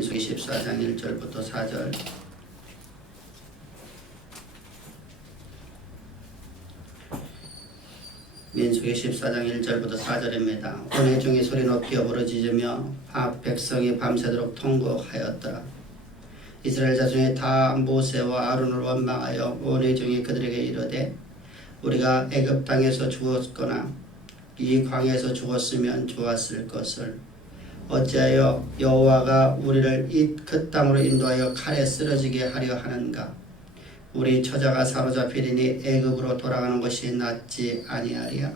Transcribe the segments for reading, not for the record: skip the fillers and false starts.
민수기 14장 1절부터 4절. 민수기 14장 1절부터 4절입니다. 온 회중이 소리 높여 부르짖으며 백성이 밤새도록 통곡하였더라. 이스라엘 자손이 다 모세와 아론을 원망하여 온 회중이 그들에게 이르되 우리가 애굽 땅에서 죽었거나 이 광야에서 죽었으면 좋았을 것을 어찌하여 여호와가 우리를 그 땅으로 인도하여 칼에 쓰러지게 하려 하는가. 우리 처자가 사로잡히리니 애굽으로 돌아가는 것이 낫지 아니하리야.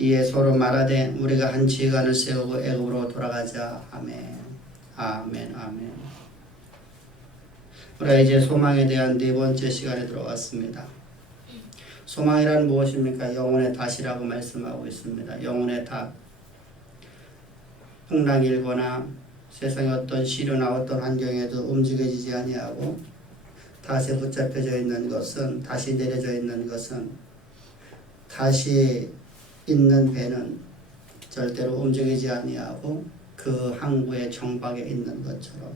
이에 서로 말하되 우리가 한 지휘관을 세우고 애굽으로 돌아가자. 아멘. 아멘. 아멘. 우리가 이제 소망에 대한 네 번째 시간에 들어왔습니다. 소망이란 무엇입니까? 영혼의 닷이라고 말씀하고 있습니다. 영혼의 닷. 풍랑이 일거나 세상의 어떤 시류나 어떤 환경에도 움직여지지 아니하고 닷에 붙잡혀져 있는 것은, 닷이 내려져 있는 것은, 닷이 있는 배는 절대로 움직이지 아니하고 그 항구의 정박에 있는 것처럼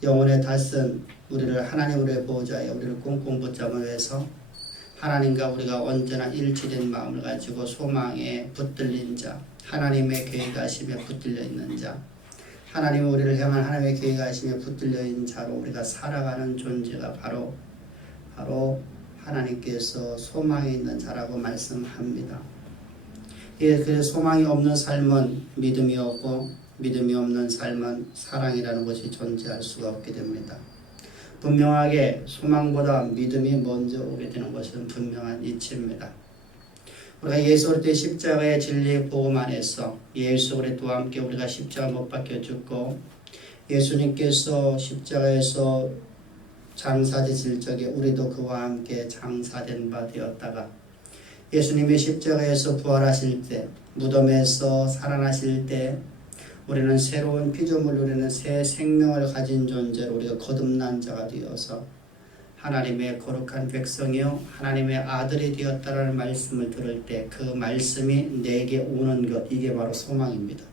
영혼의 닷은 우리를 하나님으로의 보호자에 우리를 꽁꽁 붙잡아 위해서 하나님과 우리가 언제나 일치된 마음을 가지고 소망에 붙들린 자, 하나님의 계획하심에 붙들려 있는 자, 하나님은 우리를 향한 하나님의 계획하심에 붙들려 있는 자로 우리가 살아가는 존재가 바로 하나님께서 소망이 있는 자라고 말씀합니다. 그 소망이 없는 삶은 믿음이 없고 믿음이 없는 삶은 사랑이라는 것이 존재할 수가 없게 됩니다. 분명하게 소망보다 믿음이 먼저 오게 되는 것은 분명한 이치입니다. 우리가 예수 그리스도의 십자가의 진리의 복음 안에서 예수 그리스도와 함께 우리가 십자가 못 박혀 죽고 예수님께서 십자가에서 장사되실 적에 우리도 그와 함께 장사된 바 되었다가 예수님의 십자가에서 부활하실 때, 무덤에서 살아나실 때 우리는 새로운 피조물, 우리는 새 생명을 가진 존재로 우리가 거듭난 자가 되어서 하나님의 거룩한 백성이요 하나님의 아들이 되었다라는 말씀을 들을 때 그 말씀이 내게 오는 것, 이게 바로 소망입니다.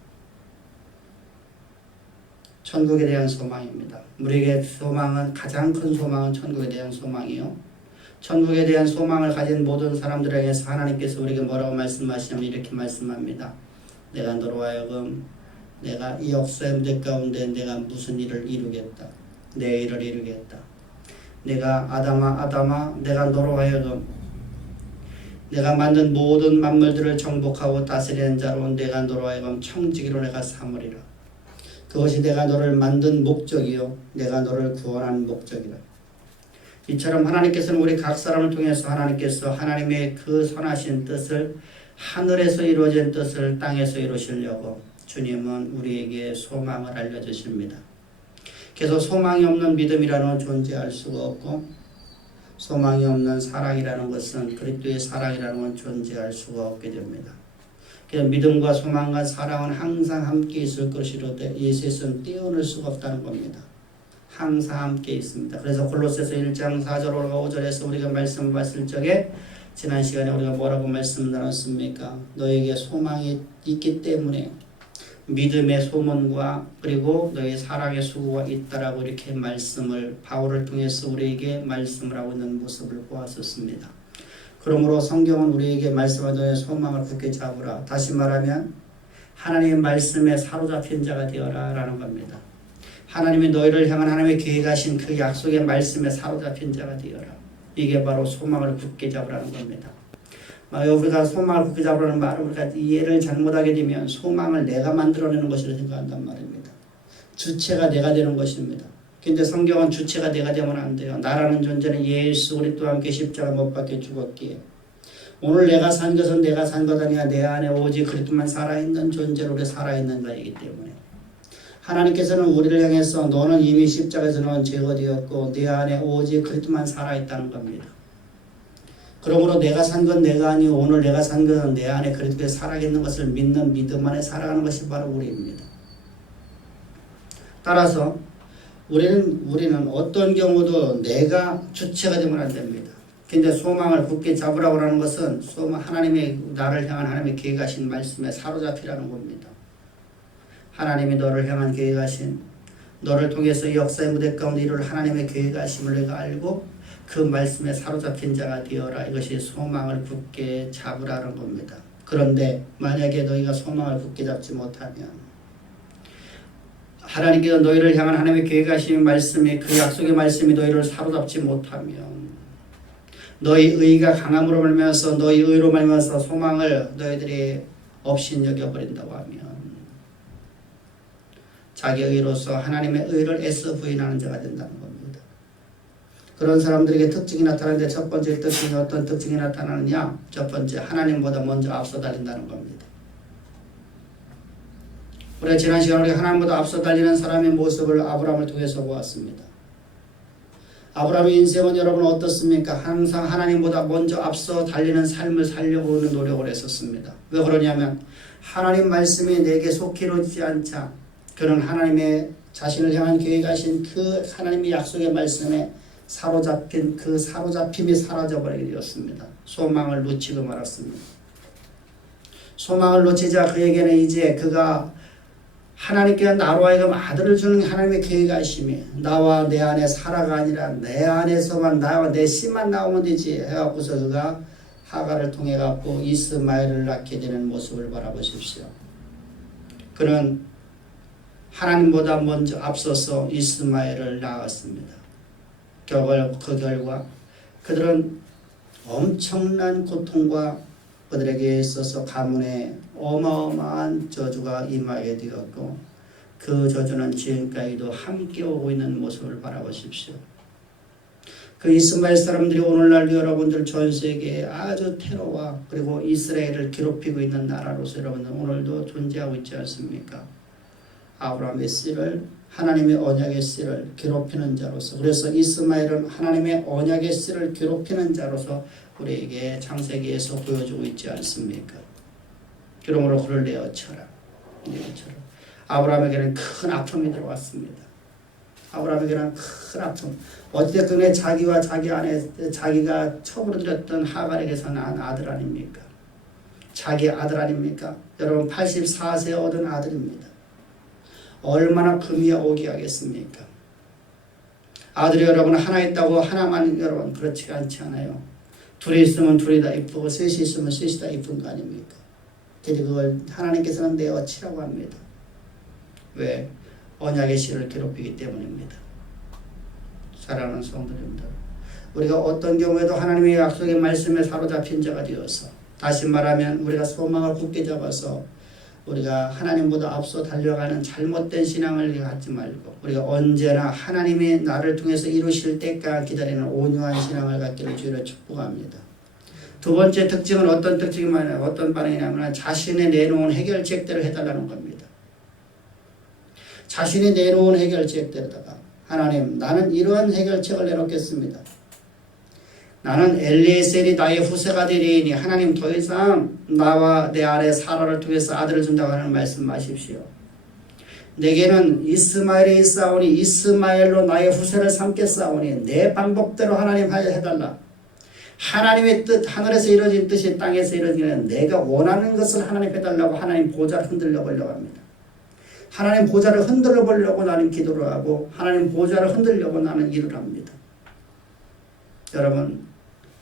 천국에 대한 소망입니다. 우리에게 소망은, 가장 큰 소망은 천국에 대한 소망이요, 천국에 대한 소망을 가진 모든 사람들에게서 하나님께서 우리에게 뭐라고 말씀하시냐면 이렇게 말씀합니다. 내가 너로 하여금 내가 이 역사의 문제 가운데 내가 무슨 일을 이루겠다. 내 일을 이루겠다. 내가 아담아 내가 너로 하여금 내가 만든 모든 만물들을 정복하고 다스리는 자로 내가 너로 하여금 청지기로 내가 삼으리라. 그것이 내가 너를 만든 목적이요 내가 너를 구원하는 목적이라. 이처럼 하나님께서는 우리 각 사람을 통해서 하나님께서 하나님의 그 선하신 뜻을, 하늘에서 이루어진 뜻을 땅에서 이루시려고 주님은 우리에게 소망을 알려주십니다. 그래서 소망이 없는 믿음이라는 건 존재할 수가 없고 소망이 없는 사랑이라는 것은, 그리스도의 사랑이라는 건 존재할 수가 없게 됩니다. 그래서 믿음과 소망과 사랑은 항상 함께 있을 것이로되 이 셋은 떼어낼 수가 없다는 겁니다. 항상 함께 있습니다. 그래서 골로새서 1장 4절 5절에서 우리가 말씀을 봤을 적에 지난 시간에 우리가 뭐라고 말씀 나눴습니까? 너에게 소망이 있기 때문에 믿음의 소문과 그리고 너의 사랑의 수고가 있다라고 이렇게 말씀을 바울을 통해서 우리에게 말씀을 하고 있는 모습을 보았었습니다. 그러므로 성경은 우리에게 말씀하는 너의 소망을 굳게 잡으라. 다시 말하면 하나님의 말씀에 사로잡힌 자가 되어라 라는 겁니다. 하나님이 너희를 향한 하나님의 계획하신 그 약속의 말씀에 사로잡힌 자가 되어라. 이게 바로 소망을 굳게 잡으라는 겁니다. 우리가 소망을 굳게 잡으라는 말을 우리가 이해를 잘못하게 되면 소망을 내가 만들어내는 것이라 생각한단 말입니다. 주체가 내가 되는 것입니다. 근데 성경은 주체가 내가 되면 안 돼요. 나라는 존재는 예수 그리스도와 함께 십자가 못 박혀 죽었기에 오늘 내가 산 것은 내가 산 것 아니야. 내 안에 오직 그리스도만 살아있는 존재로 우리 살아있는 자이기 때문에 하나님께서는 우리를 향해서 너는 이미 십자가에서 너는 제거되었고 내 안에 오직 그리스도만 살아있다는 겁니다. 그러므로 내가 산 건 내가 아니고 오늘 내가 산 것은 내 안에 그리스도에 살아있는 것을 믿는 믿음 안에 살아가는 것이 바로 우리입니다. 따라서 우리는 어떤 경우도 내가 주체가 되면 안 됩니다. 근데 소망을 굳게 잡으라고 하는 것은 하나님의 나를 향한 하나님의 계획하신 말씀에 사로잡히라는 겁니다. 하나님이 너를 향한 계획하신 너를 통해서 역사의 무대 가운데 이룰 하나님의 계획과 하심을 너희가 알고 그 말씀에 사로잡힌 자가 되어라. 이것이 소망을 굳게 잡으라는 겁니다. 그런데 만약에 너희가 소망을 굳게 잡지 못하면 하나님께서 너희를 향한 하나님의 계획하신 말씀이 그 약속의 말씀이 너희를 사로잡지 못하면 너희 의가 강함으로 말미암아서 너희 의로 말미암아서 소망을 너희들이 업신여겨버린다고 하면 자기 의로서 하나님의 의를 애써 부인하는 자가 된다는 겁니다. 그런 사람들에게 특징이 나타나는데 첫 번째 특징이 어떤 특징이 나타나느냐? 첫 번째 하나님보다 먼저 앞서 달린다는 겁니다. 우리가 지난 시간에 하나님보다 앞서 달리는 사람의 모습을 아브라함을 통해서 보았습니다. 아브라함의 인생은 여러분 어떻습니까? 항상 하나님보다 먼저 앞서 달리는 삶을 살려고 하는 노력을 했었습니다. 왜 그러냐면 하나님 말씀이 내게 속히 이루어지지 않자 그는 하나님의 자신을 향한 계획하신 그 하나님의 약속의 말씀에 사로잡힌 그 사로잡힘이 사라져버리게 되었습니다. 소망을 놓치고 말았습니다. 소망을 놓치자 그에게는 이제 그가 하나님께서 나로 하여금 아들을 주는 하나님의 계획하심이 나와 내 안에 사라가 아니라 내 안에서만 나와 내 씨만 나오면 되지 해갖고서 그가 하가를 통해 갖고 이스마엘을 낳게 되는 모습을 바라보십시오. 그는 하나님보다 먼저 앞서서 이스마엘을 낳았습니다. 그 결과 그들은 엄청난 고통과 그들에게 있어서 가문에 어마어마한 저주가 임하게 되었고 그 저주는 지금까지도 함께 오고 있는 모습을 바라보십시오. 그 이스마엘 사람들이 오늘날도 여러분들 전 세계에 아주 테러와 그리고 이스라엘을 괴롭히고 있는 나라로서 여러분들 오늘도 존재하고 있지 않습니까? 아브라함의 씨를 하나님의 언약의 씨를 괴롭히는 자로서 그래서 이스마엘은 하나님의 언약의 씨를 괴롭히는 자로서 우리에게 창세기에서 보여주고 있지 않습니까? 그러므로 그를 내어쳐라. 아브라함에게는 큰 아픔이 들어왔습니다. 아브라함에게는 큰 아픔. 어찌됐든 자기와 자기 안에 자기가 처부러들였던 하갈에게서 낳은 아들 아닙니까? 자기 아들 아닙니까? 여러분 84세 얻은 아들입니다. 얼마나 금이 오게 하겠습니까? 아들이 여러분 하나 있다고 하나만 여러분 그렇지가 않지 않아요. 둘이 있으면 둘이 다 이쁘고 셋이 있으면 셋이 다 이쁜 거 아닙니까? 그래서 그걸 하나님께서는 내어치라고 합니다. 왜? 언약의 씨를 괴롭히기 때문입니다. 사랑하는 성도님들, 우리가 어떤 경우에도 하나님의 약속의 말씀에 사로잡힌 자가 되어서 다시 말하면 우리가 소망을 굳게 잡아서 우리가 하나님보다 앞서 달려가는 잘못된 신앙을 갖지 말고 우리가 언제나 하나님이 나를 통해서 이루실 때까지 기다리는 온유한 신앙을 갖기를 주로 축복합니다. 두 번째 특징은 어떤 특징이냐면 어떤 반응이냐면 자신이 내놓은 해결책들을 해달라는 겁니다. 자신이 내놓은 해결책들에다가 하나님 나는 이러한 해결책을 내놓겠습니다. 나는 엘리에셀이 나의 후세가 되리니 하나님 더 이상 나와 내 아내 사라를 통해서 아들을 준다고 하는 말씀 마십시오. 내게는 이스마엘이 있사오니 이스마엘로 나의 후세를 삼겠사오니 내 방법대로 하나님 해달라. 하나님의 뜻 하늘에서 이루어진 뜻이 땅에서 이루어지는 내가 원하는 것을 하나님 해달라고 하나님 보좌를 흔들려 보려고 합니다. 하나님 보좌를 흔들어 보려고 나는 기도를 하고 하나님 보좌를 흔들려고 나는 일을 합니다. 여러분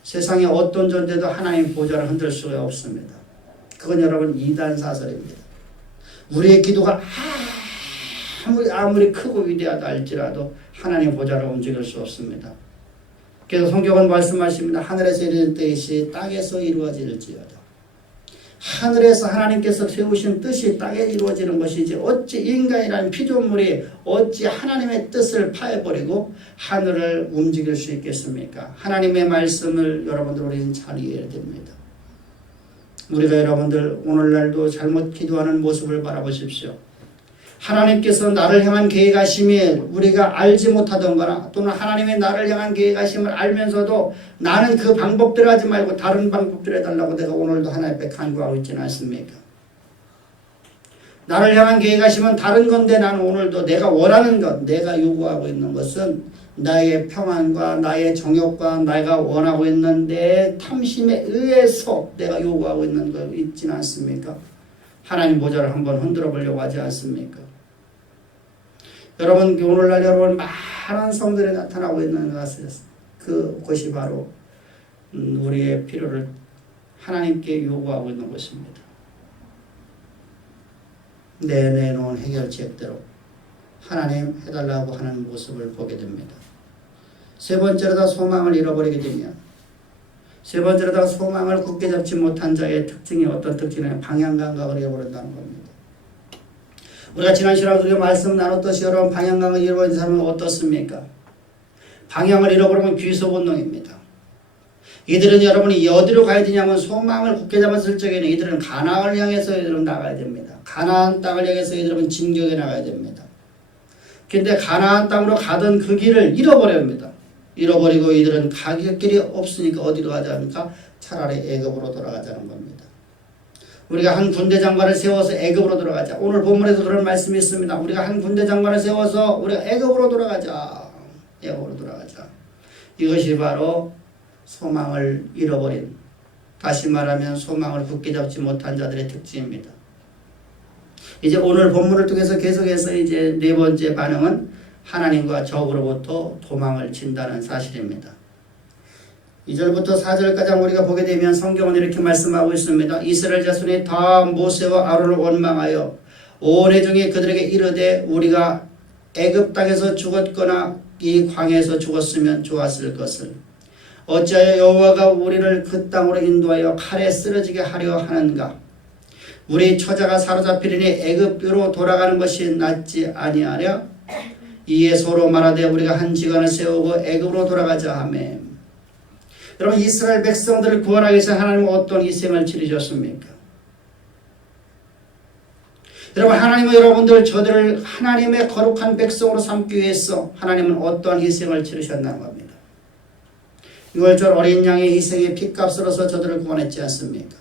세상에 어떤 존재도 하나님 보좌를 흔들 수가 없습니다. 그건 여러분 이단사설입니다. 우리의 기도가 아무리 크고 위대하다 할지라도 하나님 보좌를 움직일 수 없습니다. 그래서 성경은 말씀하십니다. 하늘에서 이루어진 뜻이 땅에서 이루어질지어다. 하늘에서 하나님께서 세우신 뜻이 땅에 이루어지는 것이지 어찌 인간이라는 피조물이 어찌 하나님의 뜻을 파해버리고 하늘을 움직일 수 있겠습니까? 하나님의 말씀을 여러분들 우리는 잘 이해해야 됩니다. 우리가 여러분들 오늘날도 잘못 기도하는 모습을 바라보십시오. 하나님께서 나를 향한 계획하심이 우리가 알지 못하던 거나 또는 하나님의 나를 향한 계획하심을 알면서도 나는 그 방법대로 하지 말고 다른 방법대로 해달라고 내가 오늘도 하나님 앞에 간구하고 있지는 않습니까? 나를 향한 계획하심은 다른 건데 나는 오늘도 내가 원하는 것, 내가 요구하고 있는 것은 나의 평안과 나의 정욕과 내가 원하고 있는 내 탐심에 의해서 내가 요구하고 있는 거 있지는 않습니까? 하나님 보좌를 한번 흔들어 보려고 하지 않습니까? 여러분 오늘날 여러분 많은 성들이 나타나고 있는 그곳이 바로 우리의 필요를 하나님께 요구하고 있는 것입니다. 내놓은 해결책대로 하나님 해달라고 하는 모습을 보게 됩니다. 세 번째로다 소망을 잃어버리게 되면, 세 번째로다 소망을 굳게 잡지 못한 자의 특징이 어떤 특징이냐면 방향감각을 잃어버린다는 겁니다. 우리가 지난 시간에 우리가 말씀 나눴듯이 여러분 방향감을 잃어버린 사람은 어떻습니까? 방향을 잃어버리면 귀소본능입니다. 이들은 여러분이 어디로 가야 되냐면 소망을 굳게 잡았을 적에는 이들은 가나안을 향해서 이들은 나가야 됩니다. 가나안 땅을 향해서 이들은 진격해 나가야 됩니다. 근데 가나안 땅으로 가던 그 길을 잃어버립니다. 잃어버리고 이들은 가길 길이 없으니까 어디로 가자 합니까? 차라리 애굽으로 돌아가자는 겁니다. 우리가 한 군대 장관을 세워서 애굽으로 돌아가자. 오늘 본문에서 그런 말씀이 있습니다. 우리가 한 군대 장관을 세워서 우리가 애굽으로 돌아가자. 애굽으로 돌아가자. 이것이 바로 소망을 잃어버린, 다시 말하면 소망을 굳게 잡지 못한 자들의 특징입니다. 이제 오늘 본문을 통해서 계속해서 이제 네 번째 반응은 하나님과 적으로부터 도망을 친다는 사실입니다. 2절부터 4절까지 우리가 보게 되면 성경은 이렇게 말씀하고 있습니다. 이스라엘 자손이 다 모세와 아론을 원망하여 온 회중이 그들에게 이르되 우리가 애굽 땅에서 죽었거나 이 광야에서 죽었으면 좋았을 것을 어찌하여 여호와가 우리를 그 땅으로 인도하여 칼에 쓰러지게 하려 하는가? 우리 처자가 사로잡히리니 애굽으로 돌아가는 것이 낫지 아니하랴? 이에 서로 말하되 우리가 한 지간을 세우고 애굽으로 돌아가자 하매. 여러분 이스라엘 백성들을 구원하기 위해서 하나님은 어떤 희생을 치르셨습니까? 여러분 하나님은 여러분들 저들을 하나님의 거룩한 백성으로 삼기 위해서 하나님은 어떤 희생을 치르셨다는 겁니다. 6월절 어린 양의 희생의 피값으로서 저들을 구원했지 않습니까?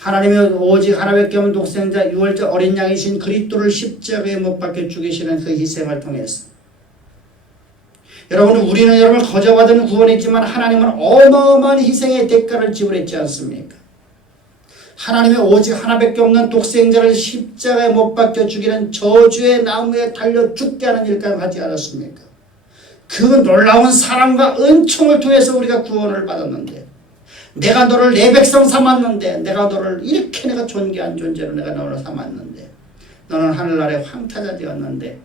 하나님의 오직 하나밖에 없는 독생자 6월절 어린 양이신 그리스도를 십자가에 못 박혀 죽이시는 그 희생을 통해서 여러분 우리는 여러분을 거저받은 구원했지만 하나님은 어마어마한 희생의 대가를 지불했지 않습니까? 하나님의 오직 하나밖에 없는 독생자를 십자가에 못 박혀 죽이는 저주의 나무에 달려 죽게 하는 일까지 하지 않았습니까? 그 놀라운 사랑과 은총을 통해서 우리가 구원을 받았는데 내가 너를 내 백성 삼았는데 내가 너를 이렇게 내가 존귀한 존재로 내가 너를 삼았는데 너는 하늘나라의 황태자 되었는데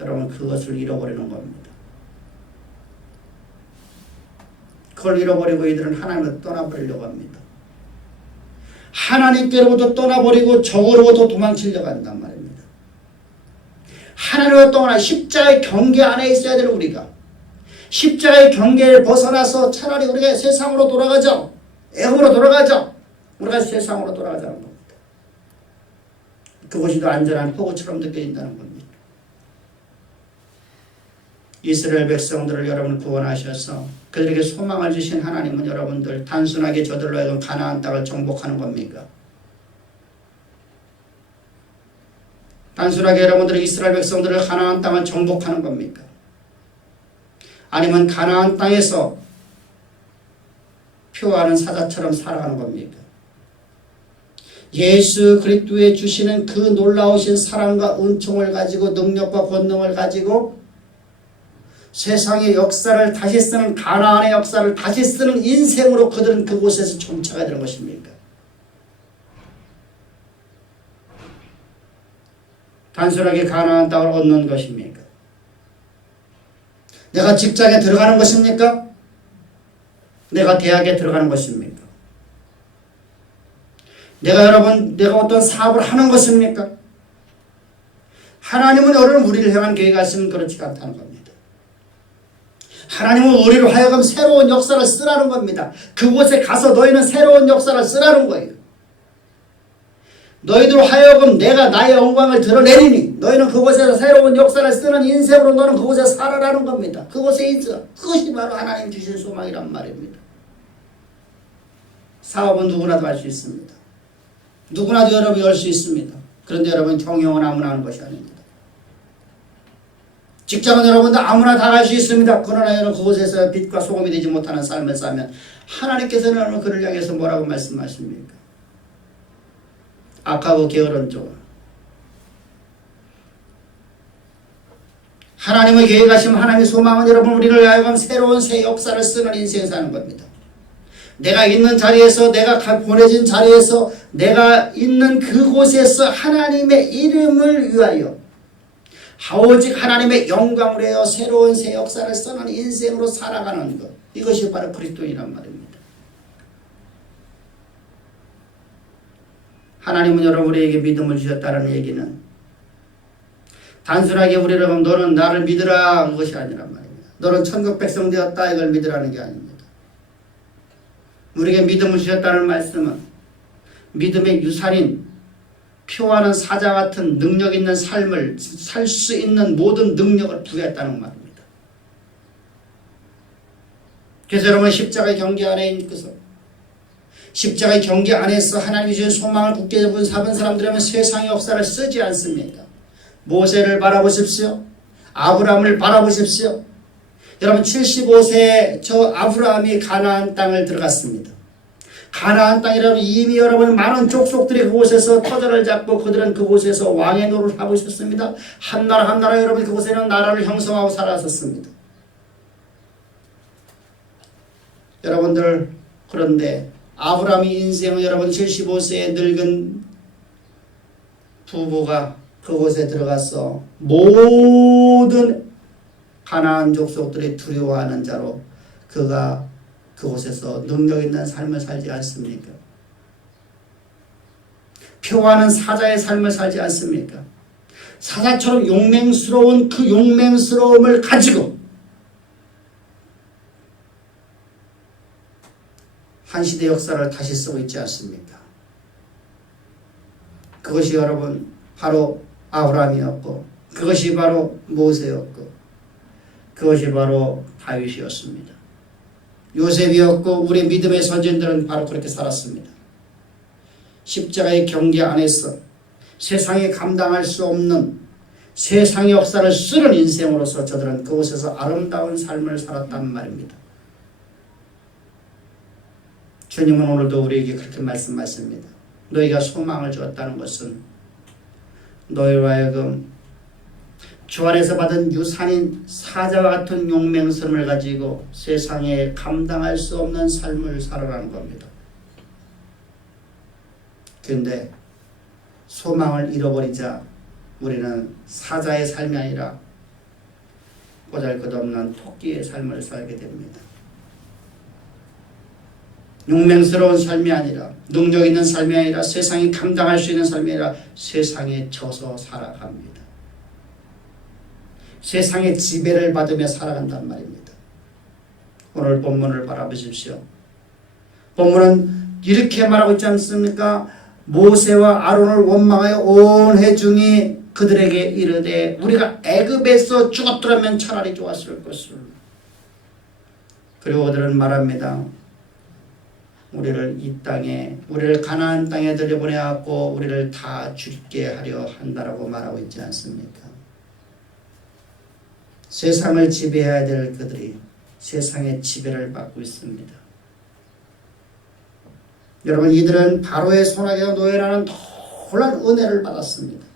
여러분 그것을 잃어버리는 겁니다. 그걸 잃어버리고 이들은 하나님을 떠나버리려고 합니다. 하나님께로부터 떠나버리고 적으로부터 도망치려고 한단 말입니다. 하나님을 떠나 십자가의 경계 안에 있어야 되는 우리가 십자가의 경계를 벗어나서 차라리 우리가 세상으로 돌아가자. 애굽으로 돌아가자. 우리가 세상으로 돌아가자는 겁니다. 그것이 더 안전한 포구처럼 느껴진다는 겁니다. 이스라엘 백성들을 여러분 구원하셔서 그들에게 소망을 주신 하나님은 여러분들 단순하게 저들로 하여금 가나안 땅을 정복하는 겁니까? 단순하게 여러분들이 이스라엘 백성들을 가나안 땅을 정복하는 겁니까? 아니면 가나안 땅에서 표하는 사자처럼 살아가는 겁니까? 예수 그리스도에 주시는 그 놀라우신 사랑과 은총을 가지고 능력과 권능을 가지고 세상의 역사를 다시 쓰는 가나안의 역사를 다시 쓰는 인생으로 그들은 그곳에서 정착하게 되는 것입니까? 단순하게 가나안 땅을 얻는 것입니까? 내가 직장에 들어가는 것입니까? 내가 대학에 들어가는 것입니까? 내가 어떤 사업을 하는 것입니까? 하나님은 여러분 우리를 향한 계획이 있으면 그렇지 않다는 겁니다. 하나님은 우리를 하여금 새로운 역사를 쓰라는 겁니다. 그곳에 가서 너희는 새로운 역사를 쓰라는 거예요. 너희들 하여금 내가 나의 영광을 드러내리니 너희는 그곳에서 새로운 역사를 쓰는 인생으로 너는 그곳에 살아라는 겁니다. 그곳에 있어. 그것이 바로 하나님 주신 소망이란 말입니다. 사업은 누구나도 할 수 있습니다. 누구나도 여러분이 할 수 있습니다. 그런데 여러분 경영은 아무나 하는 것이 아닙니다. 직장은 여러분도 아무나 다 할 수 있습니다. 그러나 여러분 그곳에서 빛과 소금이 되지 못하는 삶을 살면 하나님께서는 여러분 그를 향해서 뭐라고 말씀하십니까? 악하고 게으른 종 하나님의 계획하심, 하나님의 소망은 여러분 우리를 하여금 새로운 새 역사를 쓰는 인생 사는 겁니다. 내가 있는 자리에서, 내가 보내진 자리에서, 내가 있는 그곳에서 하나님의 이름을 위하여 오직 하나님의 영광을 위하여 새로운 새 역사를 쓰는 인생으로 살아가는 것, 이것이 바로 그리스도인이란 말입니다. 하나님은 여러분에게 믿음을 주셨다는 얘기는 단순하게 우리를 보면 너는 나를 믿으라 그것이 아니란 말입니다. 너는 천국 백성 되었다 이걸 믿으라는 게 아닙니다. 우리에게 믿음을 주셨다는 말씀은 믿음의 유산인 표하는 사자 같은 능력 있는 삶을 살 수 있는 모든 능력을 부여했다는 말입니다. 그래서 여러분 십자가의 경계 안에 있어서 십자가의 경계 안에서 하나님이 주신 소망을 굳게 잡은 사람들이라면 세상의 역사를 쓰지 않습니다. 모세를 바라보십시오. 아브라함을 바라보십시오. 여러분 75세에 저 아브라함이 가나안 땅을 들어갔습니다. 가나안 땅이라면 이미 여러분 많은 족속들이 그곳에서 터전을 잡고 그들은 그곳에서 왕의 노릇을 하고 있었습니다. 한 나라 한 나라 여러분 그곳에는 나라를 형성하고 살았었습니다. 여러분들 그런데 아브라함의 인생은 여러분 75세에 늙은 부부가 그곳에 들어가서 모든 가나안 족속들이 두려워하는 자로 그가 그곳에서 능력 있는 삶을 살지 않습니까? 표하는 사자의 삶을 살지 않습니까? 사자처럼 용맹스러운 그 용맹스러움을 가지고 한 시대 역사를 다시 쓰고 있지 않습니까? 그것이 여러분 바로 아브라함이었고 그것이 바로 모세였고 그것이 바로 다윗이었습니다. 요셉이었고 우리 믿음의 선진들은 바로 그렇게 살았습니다. 십자가의 경계 안에서 세상에 감당할 수 없는 세상의 역사를 쓰는 인생으로서 저들은 그곳에서 아름다운 삶을 살았단 말입니다. 주님은 오늘도 우리에게 그렇게 말씀하십니다. 너희가 소망을 주었다는 것은 너희와 하여금 주 안에서 받은 유산인 사자와 같은 용맹성을 가지고 세상에 감당할 수 없는 삶을 살아가는 겁니다. 그런데 소망을 잃어버리자 우리는 사자의 삶이 아니라 보잘것없는 토끼의 삶을 살게 됩니다. 용맹스러운 삶이 아니라 능력 있는 삶이 아니라 세상이 감당할 수 있는 삶이 아니라 세상에 져서 살아갑니다. 세상의 지배를 받으며 살아간단 말입니다. 오늘 본문을 바라보십시오. 본문은 이렇게 말하고 있지 않습니까? 모세와 아론을 원망하여 온 회중이 그들에게 이르되 우리가 애굽에서 죽었더라면 차라리 좋았을 것을. 그리고 그들은 말합니다. 우리를 이 땅에 우리를 가나안 땅에 들여보내갖고 우리를 다 죽게 하려 한다라고 말하고 있지 않습니까? 세상을 지배해야 될 그들이 세상의 지배를 받고 있습니다. 여러분 이들은 바로의 손아귀에서 노예라는 놀라운 은혜를 받았습니다.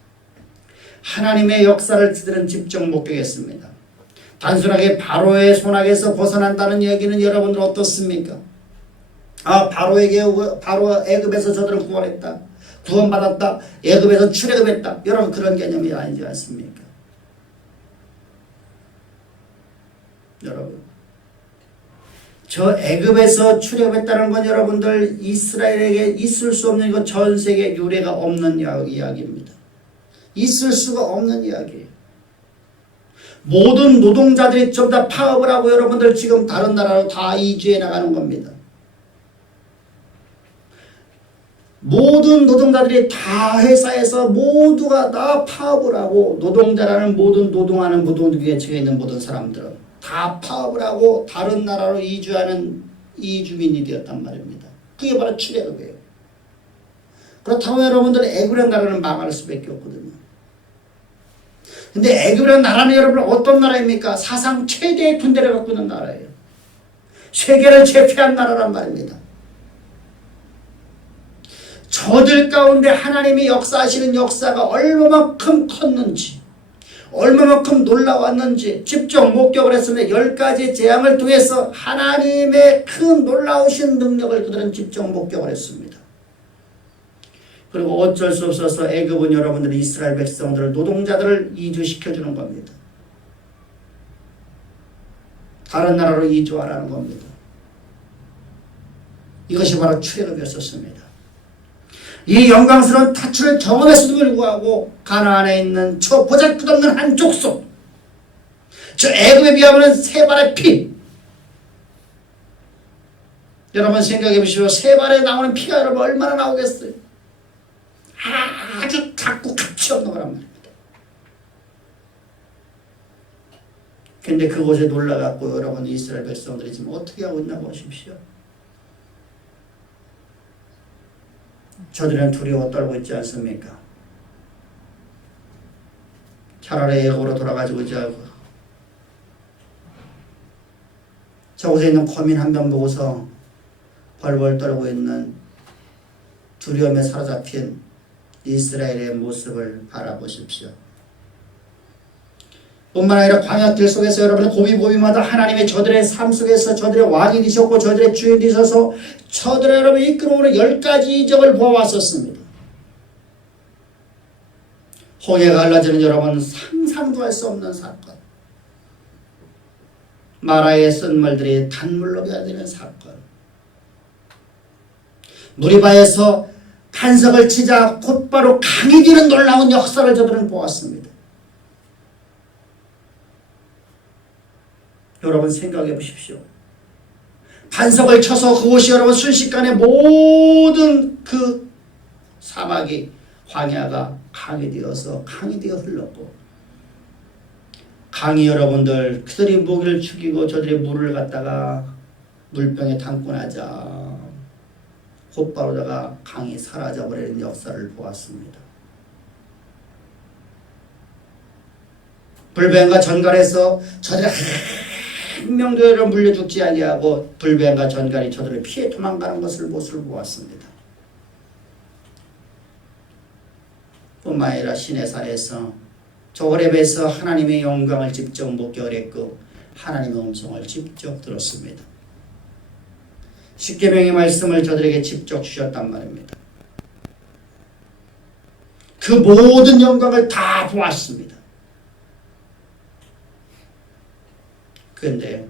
하나님의 역사를 그들은 직접 목격했습니다. 단순하게 바로의 손아귀에서 벗어난다는 얘기는 여러분들 어떻습니까? 바로 애굽에서 저들은 구원했다. 구원받았다. 애굽에서 출애굽했다. 여러분 그런 개념이 아니지 않습니까? 여러분 저 애굽에서 출애굽했다는 건 여러분들 이스라엘에게 있을 수 없는 이거 전 세계 유례가 없는 이야기입니다. 있을 수가 없는 이야기예요. 모든 노동자들이 좀 다 파업을 하고 여러분들 지금 다른 나라로 다 이주해 나가는 겁니다. 모든 노동자들이 다 회사에서 모두가 다 파업을 하고 노동자라는 모든 노동하는 노동기에 처해 있는 모든 사람들은 다 파업을 하고 다른 나라로 이주하는 이주민이 되었단 말입니다. 그게 바로 출애굽이에요. 그렇다고 여러분들 애굽이라는 나라는 망할 수밖에 없거든요. 근데 애굽이라는 나라는 여러분 어떤 나라입니까? 사상 최대의 군대를 갖고 있는 나라예요. 세계를 제패한 나라란 말입니다. 저들 가운데 하나님이 역사하시는 역사가 얼마만큼 컸는지 얼마만큼 놀라웠는지 직접 목격을 했으며 10가지 재앙을 통해서 하나님의 큰 놀라우신 능력을 그들은 직접 목격을 했습니다. 그리고 어쩔 수 없어서 애굽은 여러분들이 이스라엘 백성들을 노동자들을 이주시켜주는 겁니다. 다른 나라로 이주하라는 겁니다. 이것이 바로 출애굽이었습니다. 이 영광스러운 타출을 경험했음에도 불구하고 가나안에 있는 저 보잘것없는 한 족속, 저 애굽에 비하면 세 발의 피, 여러분 생각해 보시오. 세 발에 나오는 피가 여러분 얼마나 나오겠어요? 아주 작고 가치 없는 거란 말입니다. 근데 그곳에 놀라갖고 여러분 이스라엘 백성들이 지금 어떻게 하고 있나 보십시오. 저들은 두려워 떨고 있지 않습니까? 차라리 애굽으로 돌아가지고 저곳에 있는 거민 한 명 보고서 벌벌 떨고 있는 두려움에 사로잡힌 이스라엘의 모습을 바라보십시오. 뿐만 아니라 광야길 속에서 여러분은 고비고비마다 하나님의 저들의 삶 속에서 저들의 왕이 되셨고 저들의 주인이 되셔서 저들의 여러분 이끌어오는 10가지 이적을 보아왔었습니다. 홍해가 갈라지는 여러분 상상도 할 수 없는 사건, 마라의 쓴물들이 단물로 변하는 사건, 무리바에서 반석을 치자 곧바로 강이 되는 놀라운 역사를 저들은 보았습니다. 여러분 생각해 보십시오. 반석을 쳐서 그곳이 여러분 순식간에 모든 그 사막이 광야가 강이 되어서 강이 되어 흘렀고, 강이 여러분들 그들이 모기를 죽이고 저들이 물을 갖다가 물병에 담고 나자 곧바로다가 강이 사라져버리는 역사를 보았습니다. 불뱀과 전갈에서 저들이 한 명도 물려 죽지 아니하고 불뱀과 전갈이 저들을 피해 도망가는 모습을 보았습니다. 뿐만 아니라 시내산에서 저 호렙에서 하나님의 영광을 직접 목격했고 하나님의 음성을 직접 들었습니다. 십계명의 말씀을 저들에게 직접 주셨단 말입니다. 그 모든 영광을 다 보았습니다. 그런데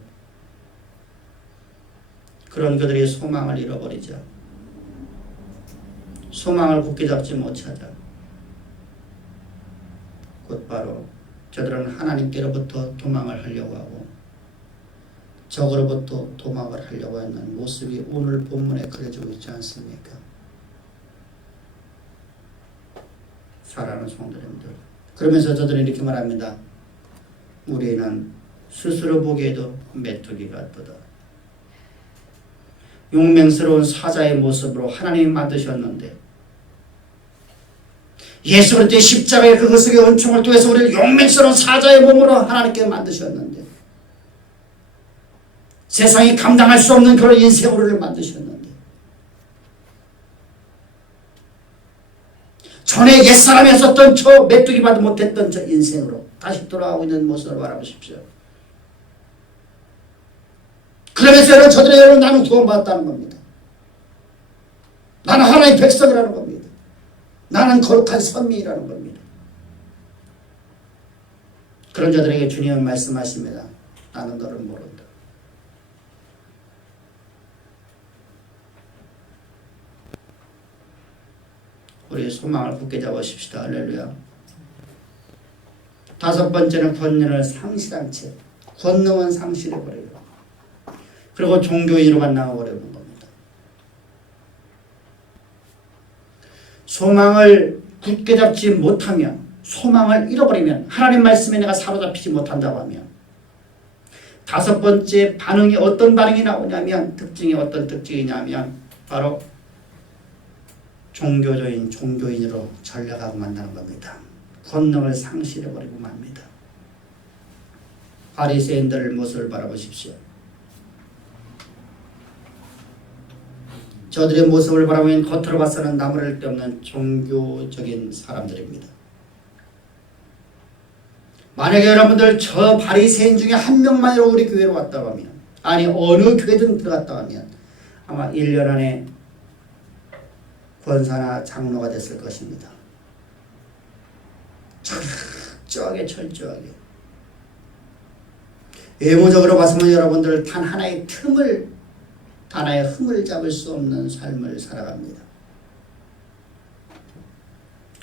그런 그들이 소망을 잃어버리자, 소망을 굳게 잡지 못하자 곧바로 저들은 하나님께로부터 도망을 하려고 하고 적으로부터 도망을 하려고 하는 모습이 오늘 본문에 그려지고 있지 않습니까? 사랑하는 성도님들, 그러면서 저들은 이렇게 말합니다. 우리는 스스로 보기에도 메뚜기 같도다. 용맹스러운 사자의 모습으로 하나님이 만드셨는데 예수 그리스도의 십자가의 그 속의 은총을 통해서 우리를 용맹스러운 사자의 몸으로 하나님께 만드셨는데 세상이 감당할 수 없는 그런 인생으로 우리를 만드셨는데 전에 옛사람이 했었던 저 메뚜기 봐도 못했던 저 인생으로 다시 돌아가고 있는 모습을 바라보십시오. 그러면서 여러분 저들의 여러분 나는 구원받았다는 겁니다. 나는 하나님의 백성이라는 겁니다. 나는 거룩한 선민이라는 겁니다. 그런 자들에게 주님은 말씀하십니다. 나는 너를 모른다. 우리 소망을 굳게 잡으십시다. 할렐루야. 다섯 번째는 권능을 상실한 채, 권능은 상실해버려요. 그리고 종교인으로만 나와버리는 겁니다. 소망을 굳게 잡지 못하면, 소망을 잃어버리면, 하나님 말씀에 내가 사로잡히지 못한다고 하면 다섯 번째 반응이 어떤 반응이 나오냐면, 특징이 어떤 특징이냐면 바로 종교인으로 전락하고 만나는 겁니다. 권능을 상실해버리고 맙니다. 바리새인들의 모습을 바라보십시오. 저들의 모습을 바라보면 겉으로 봐서는 나무랄 데 없는 종교적인 사람들입니다. 만약에 여러분들 저 바리새인 중에 한 명만이라도 우리 교회로 왔다고 하면, 아니 어느 교회든 들어갔다고 하면 아마 1년 안에 권사나 장로가 됐을 것입니다. 철저하게. 외모적으로 봐서는 여러분들 단 하나의 흠을 잡을 수 없는 삶을 살아갑니다.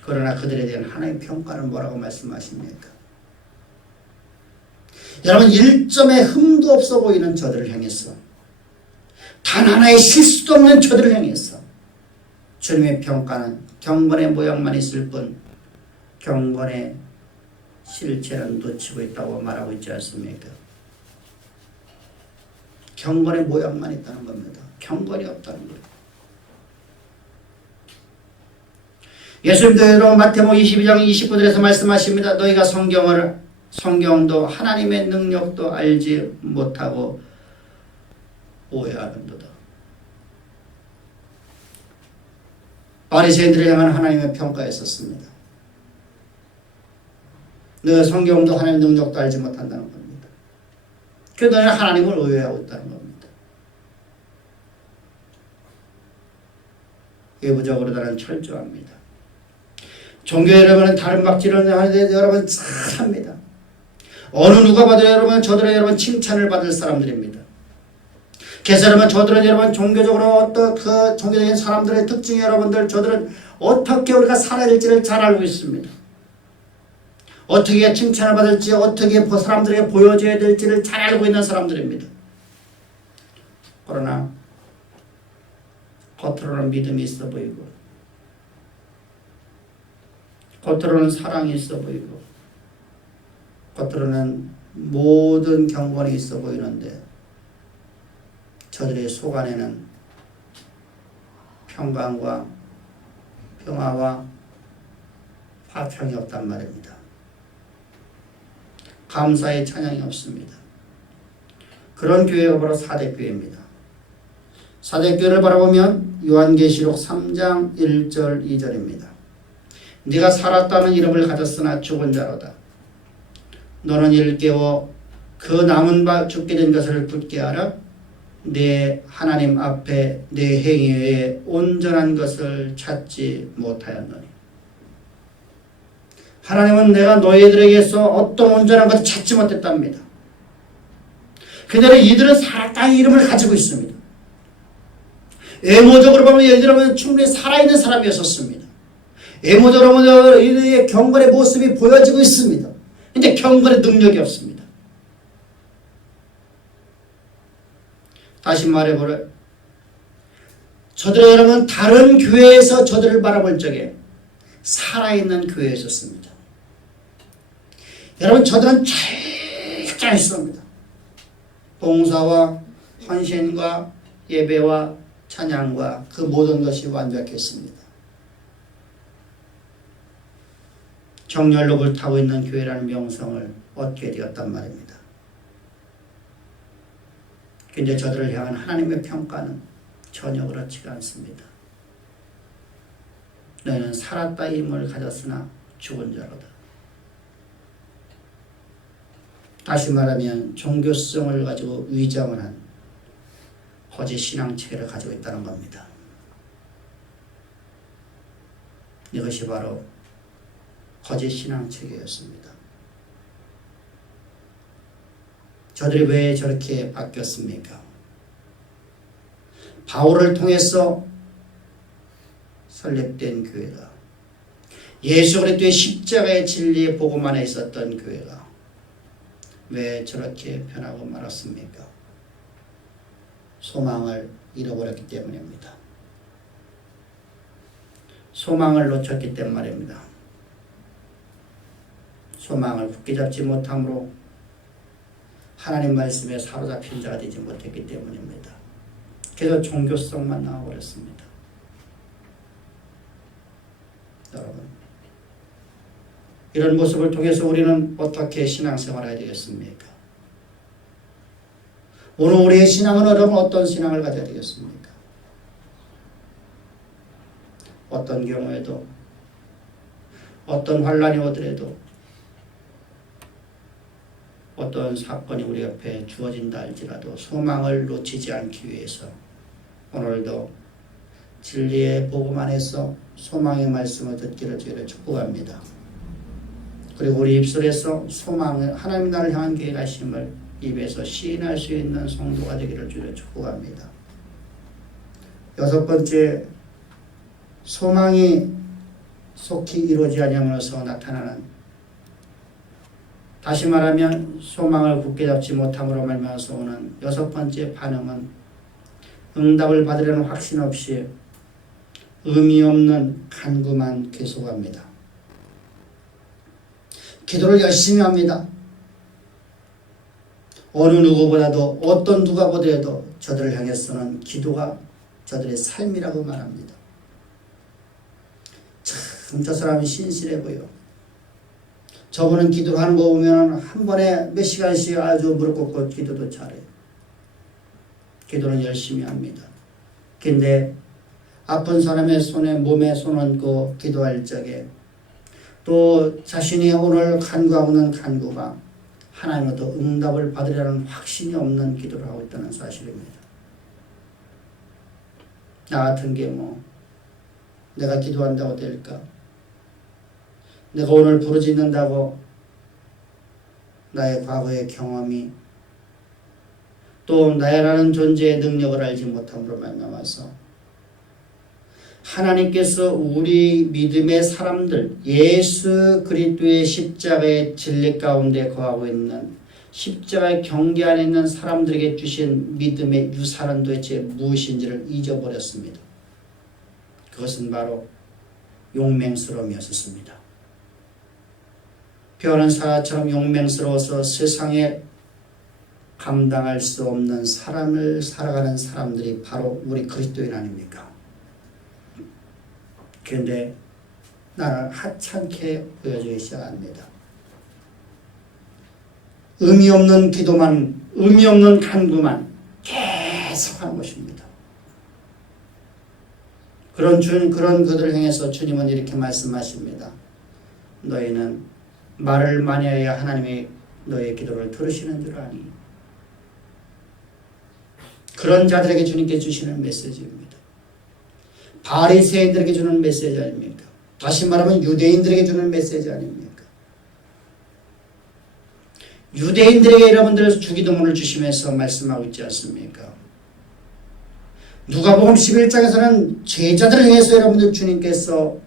그러나 그들에 대한 하나의 평가는 뭐라고 말씀하십니까? 여러분, 1점의 흠도 없어 보이는 저들을 향해서, 단 하나의 실수도 없는 저들을 향해서 주님의 평가는 경건의 모양만 있을 뿐 경건의 실체는 놓치고 있다고 말하고 있지 않습니까? 경건의 모양만 있다는 겁니다. 경건이 없다는 거예요. 예수님도 여러분 마태복음 22장 29절에서 말씀하십니다. 너희가 성경도 하나님의 능력도 알지 못하고 오해하는도다. 바리새인들을 향한 하나님의 평가였었습니다. 너희 성경도 하나님의 능력도 알지 못한다는 겁니다. 그래서 너희는 하나님을 오해하고 있다는 겁니다. 외부적으로 나는 철저합니다. 종교 여러분은 다른 박질을 하는데 여러분 잘합니다. 어느 누가 봐도 저들은 여러분 칭찬을 받을 사람들입니다. 그래서 여러분 저들은 여러분 종교적으로 어떤 그 종교적인 사람들의 특징이 여러분들 저들은 어떻게 우리가 살아야 될지를 잘 알고 있습니다. 어떻게 칭찬을 받을지 어떻게 사람들에게 보여줘야 될지를 잘 알고 있는 사람들입니다. 그러나 겉으로는 믿음이 있어 보이고 겉으로는 사랑이 있어 보이고 겉으로는 모든 경건이 있어 보이는데 저들의 속 안에는 평강과 평화와 화평이 없단 말입니다. 감사의 찬양이 없습니다. 그런 교회가 바로 사대교회입니다. 사대교회를 바라보면 요한계시록 3장 1절 2절입니다. 네가 살았다는 이름을 가졌으나 죽은 자로다. 너는 이를 깨워 그 남은 바 죽게 된 것을 굳게 알아. 내 하나님 앞에 내 행위에 온전한 것을 찾지 못하였노니. 하나님은 내가 너희들에게서 어떤 온전한 것을 찾지 못했답니다. 그대로 이들은 살았다는 이름을 가지고 있습니다. 외모적으로 보면 이들은 충분히 살아있는 사람이었습니다. 외모적으로 보면 이들의 경건의 모습이 보여지고 있습니다. 근데 경건의 능력이 없습니다. 다시 말해보라. 저들은 여러분 다른 교회에서 저들을 바라볼 적에 살아있는 교회에 있었습니다. 여러분 저들은 철저했습니다. 봉사와 헌신과 예배와 찬양과 그 모든 것이 완벽했습니다. 정열로 불타고 있는 교회라는 명성을 얻게 되었단 말입니다. 근데 저들을 향한 하나님의 평가는 전혀 그렇지가 않습니다. 너희는 살았다 힘을 가졌으나 죽은 자로다. 다시 말하면 종교성을 가지고 위장을 한 거짓 신앙체계를 가지고 있다는 겁니다. 이것이 바로 거짓 신앙체계였습니다. 저들이 왜 저렇게 바뀌었습니까? 바울을 통해서 설립된 교회가, 예수 그리스도의 십자가의 진리의 복음 안에 있었던 교회가 왜 저렇게 변하고 말았습니까? 소망을 잃어버렸기 때문입니다. 소망을 놓쳤기 때문 말입니다. 소망을 굳게 잡지 못함으로 하나님 말씀에 사로잡힌 자가 되지 못했기 때문입니다. 그래서 종교성만 나와버렸습니다. 여러분, 이런 모습을 통해서 우리는 어떻게 신앙생활을 해야 되겠습니까? 오늘 우리의 신앙은 여러분 어떤 신앙을 가져야 되겠습니까? 어떤 경우에도 어떤 환란이 오더라도 어떤 사건이 우리 옆에 주어진다 할지라도 소망을 놓치지 않기 위해서 오늘도 진리의 복음 안에서 소망의 말씀을 듣기를 주의를 축복합니다. 그리고 우리 입술에서 소망을 하나님 나를 향한 계획하심을 입에서 시인할 수 있는 성도가 되기를 주의를 축복합니다. 여섯 번째, 소망이 속히 이루어지지 아니함으로써 나타나는, 다시 말하면 소망을 굳게 잡지 못함으로 말미암아서 오는 여섯 번째 반응은 응답을 받으려는 확신 없이 의미 없는 간구만 계속합니다. 기도를 열심히 합니다. 어느 누구보다도 어떤 누가 보더라도 저들을 향해서는 기도가 저들의 삶이라고 말합니다. 참 저 사람이 신실해 보여. 저분은 기도를 하는 거 보면 한 번에 몇 시간씩 아주 무릎 꿇고 기도도 잘해요. 기도는 열심히 합니다. 근데 아픈 사람의 손에 몸에 손 얹고 기도할 적에 또 자신이 오늘 간구하고 있는 간구가 하나님으로부터 응답을 받으려는 확신이 없는 기도를 하고 있다는 사실입니다. 나 같은 게 내가 기도한다고 될까? 내가 오늘 부르짖는다고 나의 과거의 경험이 또 나라는 존재의 능력을 알지 못함으로 말미암아서 하나님께서 우리 믿음의 사람들, 예수 그리스도의 십자가의 진리 가운데 거하고 있는 십자가의 경계 안에 있는 사람들에게 주신 믿음의 유산은 도대체 무엇인지를 잊어버렸습니다. 그것은 바로 용맹스러움이었습니다. 벼는 사자처럼 용맹스러워서 세상에 감당할 수 없는 사람을 살아가는 사람들이 바로 우리 그리스도인 아닙니까? 그런데 나는 하찮게 보여주기 시작합니다. 의미 없는 기도만, 의미 없는 간구만 계속하는 것입니다. 그런 그들을 향해서 주님은 이렇게 말씀하십니다. 너희는 말을 많이 해야 하나님이 너희의 기도를 들으시는 줄 아니. 그런 자들에게 주님께 주시는 메시지입니다. 바리새인들에게 주는 메시지 아닙니까? 다시 말하면 유대인들에게 주는 메시지 아닙니까? 유대인들에게 여러분들 주기도문을 주시면서 말씀하고 있지 않습니까? 누가복음 11장에서는 제자들을 향해서 여러분들 주님께서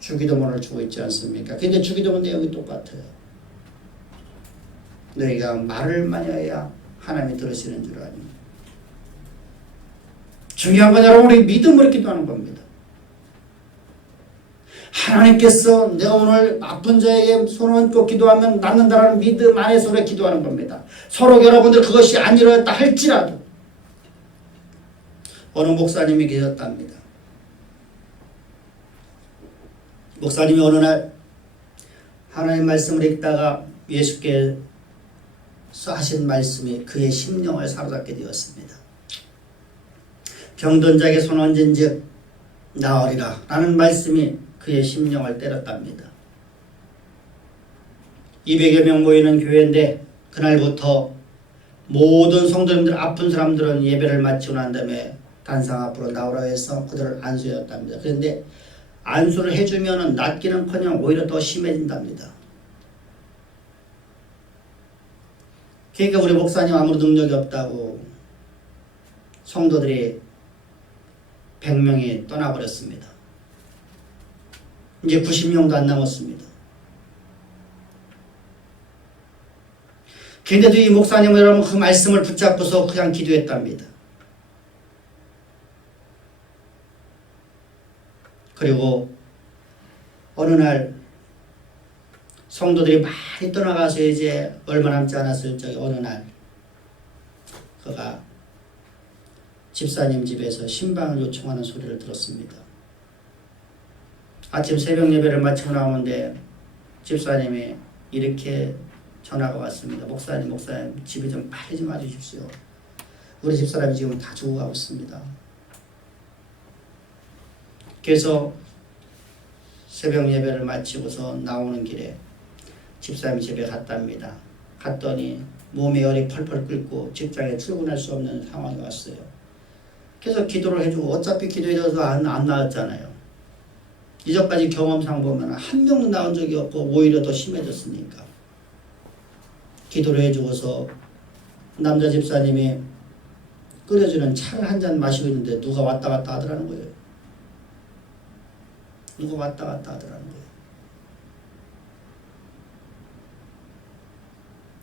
주기도문을 주고 있지 않습니까? 그런데 주기도문 내용이 똑같아요. 너희가 말을 많이 해야 하나님이 들으시는 줄 아니. 중요한 건 여러분 우리 믿음으로 기도하는 겁니다. 하나님께서 내가 오늘 아픈 자에게 손을 얹고 기도하면 낫는다라는 믿음 안에서 우리가 기도하는 겁니다. 서로 여러분들 그것이 안 이루어졌다 할지라도 어느 목사님이 계셨답니다. 목사님이 어느 날 하나님 말씀을 읽다가 예수께서 하신 말씀이 그의 심령을 사로잡게 되었습니다. 병든 자에게 손 얹은 즉 나으리라 라는 말씀이 그의 심령을 때렸답니다. 200여 명 모이는 교회인데 그날부터 모든 성도님들 아픈 사람들은 예배를 마치고 난 다음에 단상 앞으로 나오라 해서 그들을 안수했답니다. 그런데 안수를 해주면 낫기는커녕 오히려 더 심해진답니다. 그러니까 우리 목사님 아무런 능력이 없다고 성도들이 100명이 떠나버렸습니다. 이제 90명도 안 남았습니다. 그런데도 이 목사님은 여러분 그 말씀을 붙잡고서 그냥 기도했답니다. 그리고 어느 날 성도들이 많이 떠나가서 이제 얼마 남지 않았을 적에 어느 날 그가 집사님 집에서 신방을 요청하는 소리를 들었습니다. 아침 새벽 예배를 마치고 나오는데 집사님이 이렇게 전화가 왔습니다. 목사님 집에 좀 빨리 좀 와주십시오. 우리 집사람이 지금 다 죽어가고 있습니다. 그래서 새벽 예배를 마치고서 나오는 길에 집사님 집에 갔답니다. 갔더니 몸에 열이 펄펄 끓고 직장에 출근할 수 없는 상황이 왔어요. 그래서 기도를 해주고 어차피 기도해줘도 안 나았잖아요. 이전까지 경험상 보면 한 명도 나온 적이 없고 오히려 더 심해졌으니까. 기도를 해주고서 남자 집사님이 끓여주는 차를 한 잔 마시고 있는데 누가 왔다 갔다 하더라는 거예요. 누가 왔다 갔다 하더라는 거예요.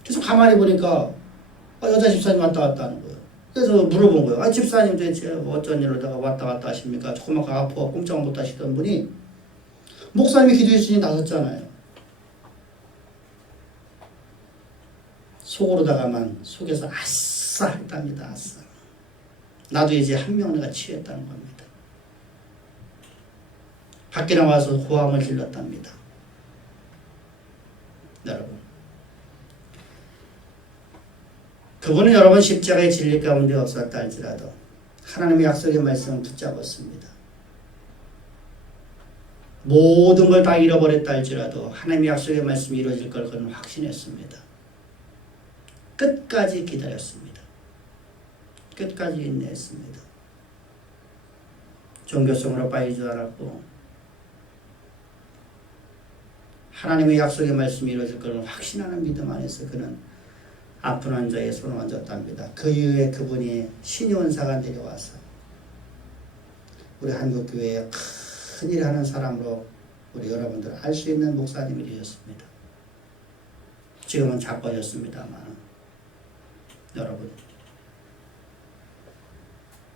그래서 가만히 보니까 여자 집사님 왔다 갔다 하는 거예요. 그래서 물어본 거예요. 집사님 도대체 어쩐 일로다가 왔다 갔다 하십니까? 조그맣게 아파 꼼짝 못 하시던 분이 목사님이 기도해 주시니 나섰잖아요. 속으로다가만 속에서 아싸 했답니다. 아싸. 나도 이제 한 명내가 취했다는 겁니다. 밖에 나와서 고함을 질렀답니다. 여러분, 그분은 여러분 십자가의 진리 가운데 없었다 할지라도 하나님의 약속의 말씀을 붙잡았습니다. 모든 걸 다 잃어버렸다 할지라도 하나님의 약속의 말씀이 이루어질 걸 그는 확신했습니다. 끝까지 기다렸습니다. 끝까지 인내했습니다. 종교성으로 빠질 줄 알았고 하나님의 약속의 말씀이 이루어질 것을 확신하는 믿음 안에서 그는 아픈 환자의 손을 얹었답니다. 그 이후에 그분이 신의원사가 내려와서 우리 한국교회에 큰일 하는 사람으로 우리 여러분들 알 수 있는 목사님이 되셨습니다. 지금은 자빠졌습니다만 여러분,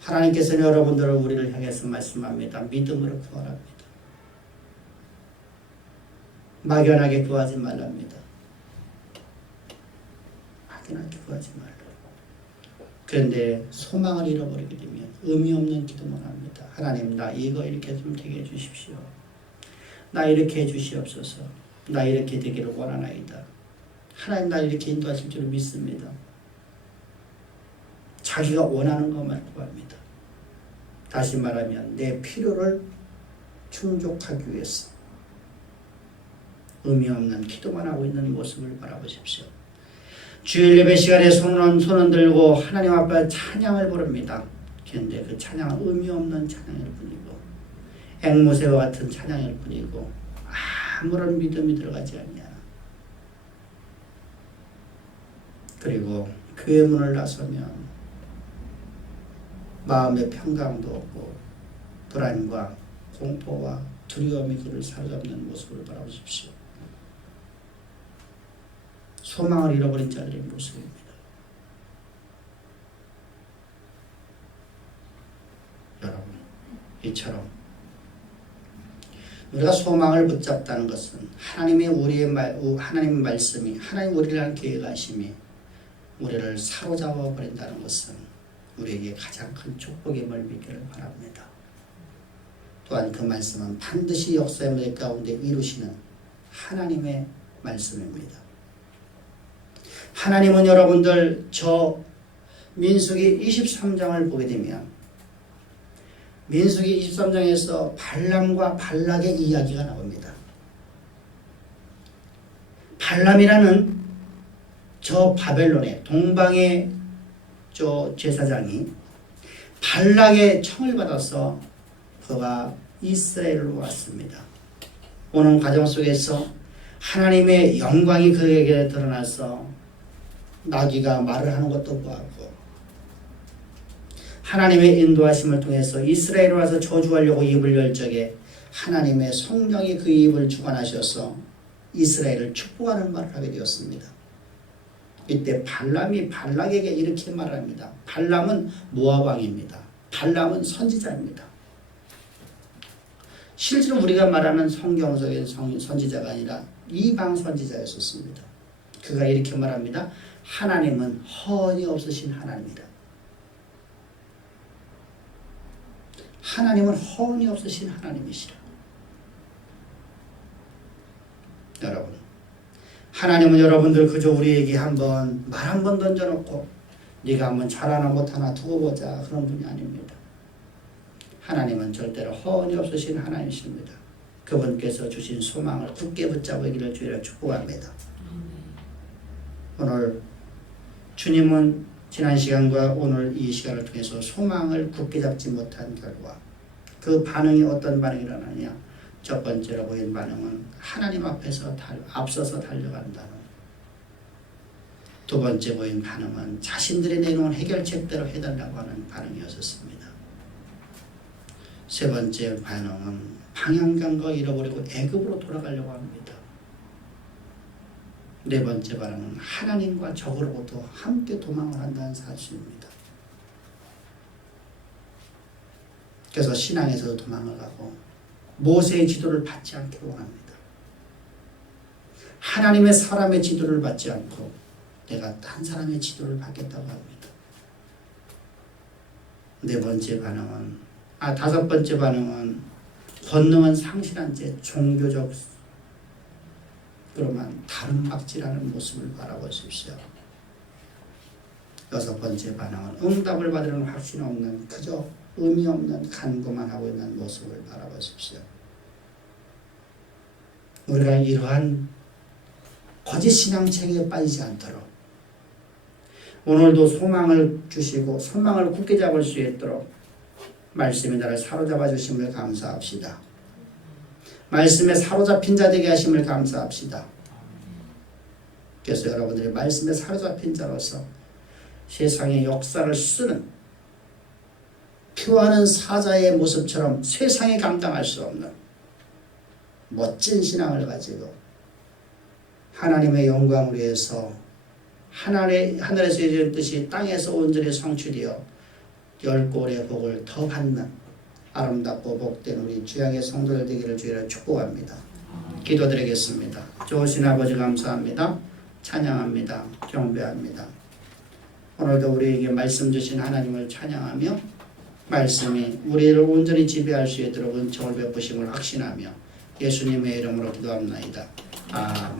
하나님께서는 여러분들을 우리를 향해서 말씀합니다. 믿음으로 구하랍니다. 막연하게 구하지 말랍니다. 막연하게 구하지 말라고. 그런데 소망을 잃어버리게 되면 의미 없는 기도만 합니다. 하나님, 나 이거 이렇게 좀 되게 해주십시오. 나 이렇게 해주시옵소서. 나 이렇게 되기를 원하나이다. 하나님, 나 이렇게 인도하실 줄 믿습니다. 자기가 원하는 것만 구합니다. 다시 말하면 내 필요를 충족하기 위해서 의미 없는 기도만 하고 있는 모습을 바라보십시오. 주일 예배 시간에 손은 들고 하나님 앞에 찬양을 부릅니다. 그런데 그 찬양은 의미 없는 찬양일 뿐이고 앵무새와 같은 찬양일 뿐이고 아무런 믿음이 들어가지 않냐. 그리고 교회 문을 나서면 마음의 평강도 없고 불안과 공포와 두려움이 그를 사로잡는 모습을 바라보십시오. 소망을 잃어버린 자들의 모습입니다. 여러분, 이처럼 우리가 소망을 붙잡다는 것은 하나님의 하나님 말씀이 하나님 우리를 향한 계획하심이 우리를 사로잡아 버린다는 것은 우리에게 가장 큰 축복임을 믿기를 바랍니다. 또한 그 말씀은 반드시 역사의 무대 가운데 이루시는 하나님의 말씀입니다. 하나님은 여러분들 저 민수기 23장을 보게 되면 민수기 23장에서 발람과 발락의 이야기가 나옵니다. 발람이라는 저 바벨론의 동방의 저 제사장이 발락의 청을 받아서 그가 이스라엘로 왔습니다. 오는 과정 속에서 하나님의 영광이 그에게 드러나서 나귀가 말을 하는 것도 보았고 하나님의 인도하심을 통해서 이스라엘에 와서 저주하려고 입을 열 적에 하나님의 성령이 그 입을 주관하셔서 이스라엘을 축복하는 말을 하게 되었습니다. 이때 발람이 발락에게 이렇게 말합니다. 발람은 모압 왕입니다. 발람은 선지자입니다. 실제로 우리가 말하는 성경적인 선지자가 아니라 이방 선지자였었습니다. 그가 이렇게 말합니다. 하나님은 헌이 없으신 하나님이다. 하나님은 헌이 없으신 하나님이시라. 여러분, 하나님은 여러분들 그저 우리에게 한번 말 한번 던져놓고 네가 한번 잘하나 못하나 두고 보자 그런 분이 아닙니다. 하나님은 절대로 헌이 없으신 하나님이십니다. 그분께서 주신 소망을 굳게 붙잡으기를 주의로 축복합니다. 오늘 주님은 지난 시간과 오늘 이 시간을 통해서 소망을 굳게 잡지 못한 결과 그 반응이 어떤 반응이 일어나냐. 첫 번째로 보인 반응은 하나님 앞에서 앞서서 달려간다는. 두 번째 보인 반응은 자신들이 내놓은 해결책대로 해달라고 하는 반응이었습니다. 세 번째 반응은 방향감과 잃어버리고 애굽으로 돌아가려고 합니다. 네 번째 반응은 하나님과 적으로부터 함께 도망을 한다는 사실입니다. 그래서 신앙에서도 도망을 가고 모세의 지도를 받지 않기로 원합니다. 하나님의 사람의 지도를 받지 않고 내가 딴 사람의 지도를 받겠다고 합니다. 네 번째 반응은 다섯 번째 반응은 권능은 상실한 채 종교적 그로만 다름박질하는 모습을 바라보십시오. 여섯 번째 반응은 응답을 받으려는 확신 없는 그저 의미 없는 간구만 하고 있는 모습을 바라보십시오. 우리가 이러한 거짓 신앙책에 빠지지 않도록 오늘도 소망을 주시고 소망을 굳게 잡을 수 있도록 말씀이 나를 사로잡아 주심을 감사합시다. 말씀에 사로잡힌 자 되게 하심을 감사합시다. 그래서 여러분들이 말씀에 사로잡힌 자로서 세상의 역사를 쓰는 표하는 사자의 모습처럼 세상에 감당할 수 없는 멋진 신앙을 가지고 하나님의 영광을 위해서 하늘에서 이루어진 뜻이 땅에서 온전히 성취되어 열 꼴의 복을 더 받는 아름답고 복된 우리 주양의 성도들 되기를 주의로 축복합니다. 기도드리겠습니다. 좋으신 아버지 감사합니다. 찬양합니다. 경배합니다. 오늘도 우리에게 말씀 주신 하나님을 찬양하며 말씀이 우리를 온전히 지배할 수 있도록 은총을 베푸심을 확신하며 예수님의 이름으로 기도합나이다. 아멘.